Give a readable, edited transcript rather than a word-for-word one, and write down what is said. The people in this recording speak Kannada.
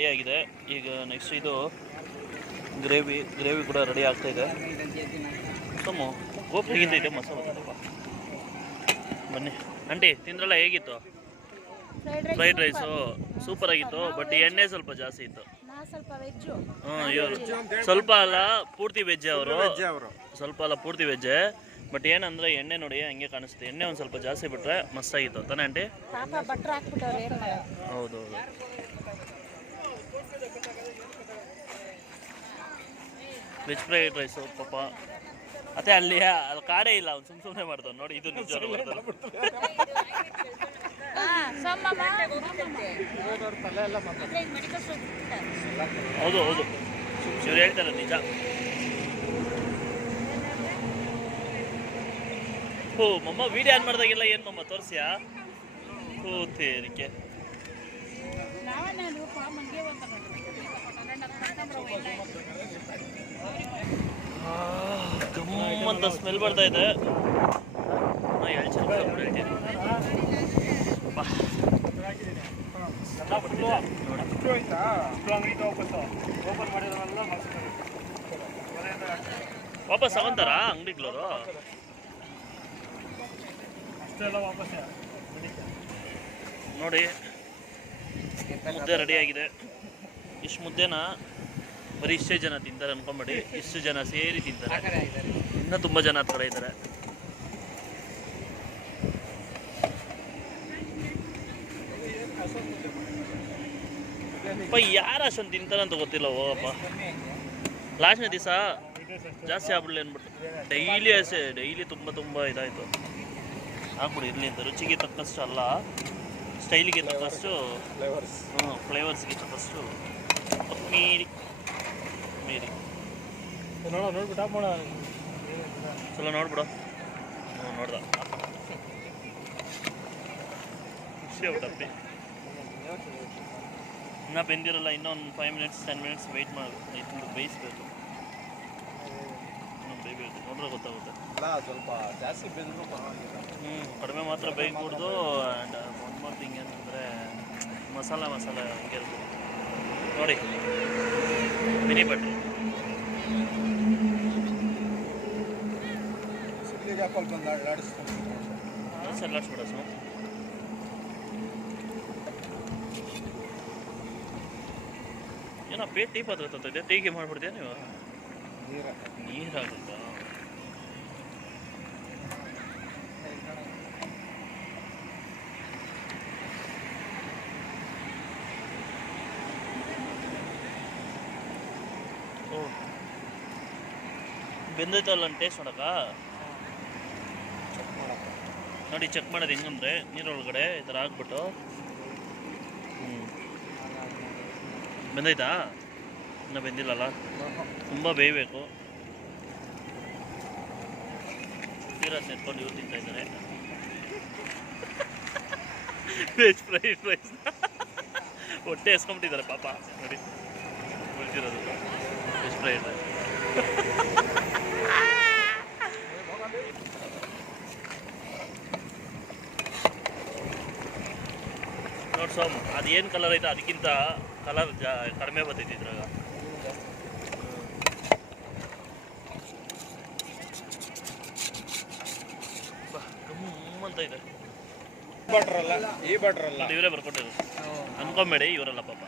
ರೆಡಿ ಆಗಿದೆ. ಈಗ ನೆಕ್ಸ್ಟ್ ಇದು ಗ್ರೇವಿ ಕೂಡ ರೆಡಿ ಆಗ್ತಾ ಇದೆ. ಸೋಮು ಗೋಪ್ರಿಗಿಂತ ಇದೆ ಮಸಾಲೆ ಬರ್ತದಪ್ಪ. ಬನ್ನಿ ಆಂಟಿ, ತಿಂದ್ರಲ್ಲ, ಹೇಗಿತ್ತು? ಫ್ರೈಡ್ ರೈಸು ಸೂಪರ್ ಆಗಿತ್ತು, ಬಟ್ ಎಣ್ಣೆ ಸ್ವಲ್ಪ ಜಾಸ್ತಿ ಇತ್ತು. ಇವರು ಸ್ವಲ್ಪ ಅಲ್ಲ ಪೂರ್ತಿ ವೆಜ್ ಅವರು, ಸ್ವಲ್ಪ ಅಲ್ಲ ಪೂರ್ತಿ ವೆಜ್ಜೆ. ಬಟ್ ಏನಂದ್ರೆ ಎಣ್ಣೆ ನೋಡಿ ಹಂಗೆ ಕಾಣಿಸುತ್ತೆ. ಎಣ್ಣೆ ಒಂದು ಸ್ವಲ್ಪ ಜಾಸ್ತಿ ಬಿಟ್ರೆ ಮಸ್ತಾಗಿತ್ತು ತಾನೇ ಆಂಟಿ? ಹೌದು. ವೆಜ್ ಫ್ರೈಡ್ ರೈಸು ಪಾಪ ಅದೇ ಅಲ್ಲಿ ಕಾಡೇ ಇಲ್ಲ, ಅವ್ನು ಸುಮ್ಮನೆ ಮಾಡ್ತಾವ ನೋಡಿ. ಇದು ನಿಜ. ಹೌದು ಇವ್ರು ಹೇಳ್ತಾರೆ ನಿಜ. ಹೋ ಮಮ್ಮ ವಿಡಿಯೋ ಆನ್ ಮಾಡಿದಾಗೆಲ್ಲ ಏನು ಮಮ್ಮ ತೋರಿಸ್ಯಾ? ಹೋ ತೇರಿಕೆ. ಗಮ್ಮಂತ ಸ್ಮೆಲ್ ಬರ್ತಾ ಇದೆ. ಹೇಳ್ತೀನಿ ವಾಪಸ್ ತಗೊಂತಾರ ಅಂಗಡಿಗಳವರು. ನೋಡಿ ಮುದ್ದೆ ರೆಡಿ ಆಗಿದೆ. ಇಷ್ಟು ಮುದ್ದೆನ ಬರೀ ಇಷ್ಟೇ ಜನ ತಿಂತಾರೆ ಅನ್ಕೊಂಬೇಡಿ, ಇಷ್ಟು ಜನ ಸೇರಿ ತಿಂತಾರೆ. ಇನ್ನೂ ತುಂಬ ಜನ ಆ ಕಡೆ ಇದ್ದಾರೆ. ಯಾರು ಅಷ್ಟೊಂದು ತಿಂತಾರಂತ ಗೊತ್ತಿಲ್ಲ. ಹೋಗಪ್ಪ, ಲಾಸ್ಟ್ನೇ ದಿವಸ ಜಾಸ್ತಿ ಆಗ್ಬಿಡ್ಲಿ ಅಂದ್ಬಿಟ್ಟು ಡೈಲಿ ತುಂಬ ಇದಾಯಿತು. ಆಗ್ಬಿಡಿ ಇರಲಿ ಅಂತ, ರುಚಿಗೆ ತಕ್ಕಷ್ಟು ಅಲ್ಲ, ಸ್ಟೈಲಿಗೆ ತಕ್ಕಷ್ಟು, ಫ್ಲೇವರ್ಸ್ಗೆ ತಕ್ಕಷ್ಟು ಮೀರಿ ಚಲೋ ನೋಡ್ಬಿಡು. ನೋಡ್ದ ಖುಷಿ ಆಗ್ಬಿಟ್ಟಪ್ಪಿ. ಇನ್ನೂ ಬೆಂದಿರಲ್ಲ, ಇನ್ನೊಂದು 5 ಮಿನಿಟ್ಸ್ 10 ಮಿನಿಟ್ಸ್ ವೆಯ್ಟ್ ಮಾಡಬೇಕು. ಬೇಯಿಸ್ಬೇಕು, ಬೇಯಬೇಕು. ನೋಡ್ರೆ ಗೊತ್ತಾಗುತ್ತೆ. ಸ್ವಲ್ಪ ಜಾಸ್ತಿ ಬೆಂದರೂ ಕಡಿಮೆ ಮಾತ್ರ ಬೇಯಕೂಡ್ದು. ಆ್ಯಂಡ್ ಒನ್ ಮೋರ್ ಥಿಂಗ್ ಏನಂದರೆ ಮಸಾಲ ಹಂಗೆ ಇರ್ಬೋದು ನೋಡಿ. ಮಿನಿ ಬಟ್ರು ಲಾಡಿಸ್ಬಿಡ ಸು. ಏನೋ ಪೇಟ್ ಟೀ ಪಾತ್ರ ತರ್ತಿದ್ದೆ, ಟೀಗೆ ಮಾಡಿಬಿಡ್ತೀಯ ನೀವು? ನೀರಾಗುತ್ತಾ? ಓ ಬೆಂದೈತಲ್ಲ ಟೇಸ್ಟ್ ನೋಡಕ್ಕ. ನೋಡಿ ಚೆಕ್ ಮಾಡೋದು ಹೆಂಗಂದ್ರೆ ನೀರೊಳಗಡೆ ಈ ಥರ ಹಾಕ್ಬಿಟ್ಟು ಬೆಂದೈತಾ? ಇನ್ನೂ ಬೆಂದಿಲ್ಲಲ್ಲ, ತುಂಬ ಬೇಯಬೇಕು. ನೀರಲ್ಲಿ ನೆಟ್ಕೊಂಡು ಇವ್ರು ತಿಂತಾ ಇದ್ದಾರೆ ವೆಜ್ ಫ್ರೈಡ್ ರೈಸ್. ಹೊಟ್ಟೆ ಎಸ್ಕೊಂಬಿಟ್ಟಿದ್ದಾರೆ ಪಾಪ ನೋಡಿ, ಗೊತ್ತಿರೋದು ವೆಜ್ ಫ್ರೈಡ್ ರೈಸ್. ನೋಡಿ ಸೋಮ್, ಅದೇನು ಕಲರ್ ಐತೆ ಅದಕ್ಕಿಂತ ಕಲರ್ ಕಡಿಮೆ ಬರ್ತೈತಿ ಇದ್ರಾಗ. ಗಮ್ಮಂತ ಇದೆ. ಈ ಬಟ್ರಲ್ಲ ಇವರೇ ಬರ್ಕೊಟ್ಟಿರೋದು ಅನ್ಕೊಂಬೇಡಿ, ಇವರಲ್ಲ ಪಾಪ.